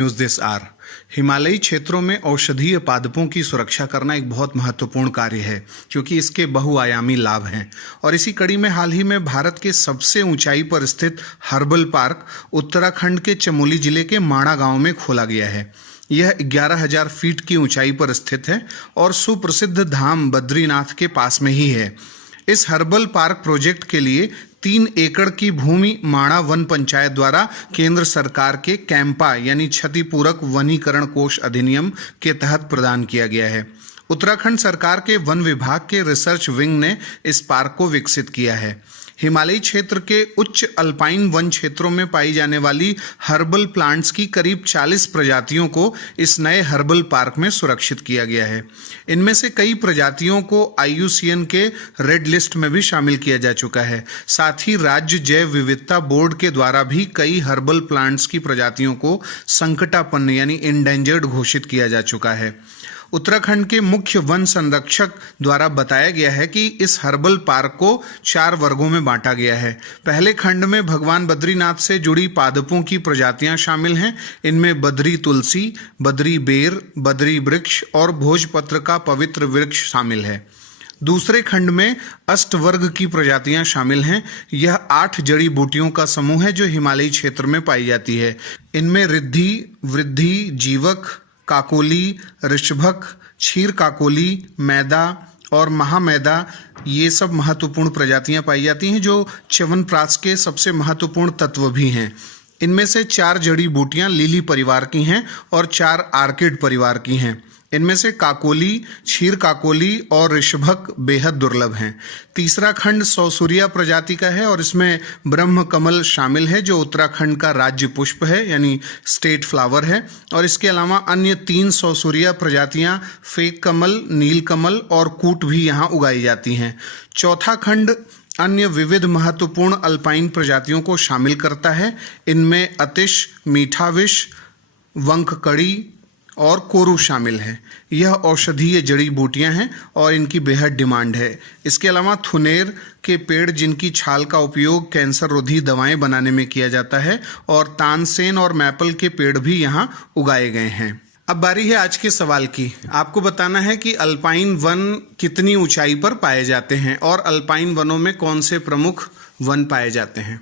News this are. हिमालयी क्षेत्रों में औषधीय पादपों की सुरक्षा करना एक बहुत महत्वपूर्ण कार्य है क्योंकि इसके बहुआयामी लाभ हैं। और इसी कड़ी में हाल ही में भारत के सबसे ऊंचाई पर स्थित हर्बल पार्क उत्तराखंड के चमोली जिले के माणा गांव में खोला गया है। यह 11,000 फीट की ऊंचाई पर स्थित है और सुप्रसिद्ध धाम बद्रीनाथ के पास में ही है। इस हर्बल पार्क प्रोजेक्ट के लिए 3 एकड़ की भूमि माणा वन पंचायत द्वारा केंद्र सरकार के कैंपा यानी क्षतिपूरक वनीकरण कोष अधिनियम के तहत प्रदान किया गया है। उत्तराखंड सरकार के वन विभाग के रिसर्च विंग ने इस पार्क को विकसित किया है। हिमालयी क्षेत्र के उच्च अल्पाइन वन क्षेत्रों में पाई जाने वाली हर्बल प्लांट्स की करीब 40 प्रजातियों को इस नए हर्बल पार्क में सुरक्षित किया गया है। इनमें से कई प्रजातियों को IUCN के रेड लिस्ट में भी शामिल किया जा चुका है। साथ ही राज्य जैव विविधता बोर्ड के द्वारा भी कई हर्बल प्लांट्स की प्रजातियों को संकटापन्न यानी इंडेंजर्ड घोषित किया जा चुका है। उत्तराखंड के मुख्य वन संरक्षक द्वारा बताया गया है कि इस हर्बल पार्क को 4 वर्गों में बांटा गया है। पहले खंड में भगवान बद्रीनाथ से जुड़ी पादपों की प्रजातियां शामिल हैं। इनमें बद्री तुलसी, बद्री बेर, बद्री वृक्ष और भोजपत्र का पवित्र वृक्ष शामिल है। दूसरे खंड में अष्टवर्ग की प्रजातियां शामिल हैं। यह 8 जड़ी बूटियों का समूह है जो हिमालयी क्षेत्र में पाई जाती है। इनमें रिद्धि, वृद्धि, जीवक, काकोली, ऋषभक, क्षीर काकोली, मैदा और महामैदा ये सब महत्वपूर्ण प्रजातियां पाई जाती हैं जो च्यवनप्राश के सबसे महत्वपूर्ण तत्व भी हैं। इनमें से 4 जड़ी बूटियां लिली परिवार की हैं और 4 आर्किड परिवार की हैं। इनमें से काकोली, क्षीर काकोली और ऋषभक बेहद दुर्लभ हैं। तीसरा खंड सौसूरिया प्रजाति का है और इसमें ब्रह्म कमल शामिल है जो उत्तराखंड का राज्य पुष्प है यानी स्टेट फ्लावर है। और इसके अलावा अन्य 3 सौसूरिया प्रजातियां फेक कमल, नील कमल और कूट भी यहाँ उगाई जाती हैं। चौथा खंड अन्य विविध महत्वपूर्ण अल्पाइन प्रजातियों को शामिल करता है। इनमें अतिश, मीठा विष, वंककड़ी और कोरू शामिल है। यह औषधीय जड़ी बूटियां हैं और इनकी बेहद डिमांड है। इसके अलावा थुनेर के पेड़ जिनकी छाल का उपयोग कैंसर रोधी दवाएं बनाने में किया जाता है और तानसेन और मैपल के पेड़ भी यहाँ उगाए गए हैं। अब बारी है आज के सवाल की। आपको बताना है कि अल्पाइन वन कितनी ऊंचाई पर पाए जाते हैं और अल्पाइन वनों में कौन से प्रमुख वन पाए जाते हैं।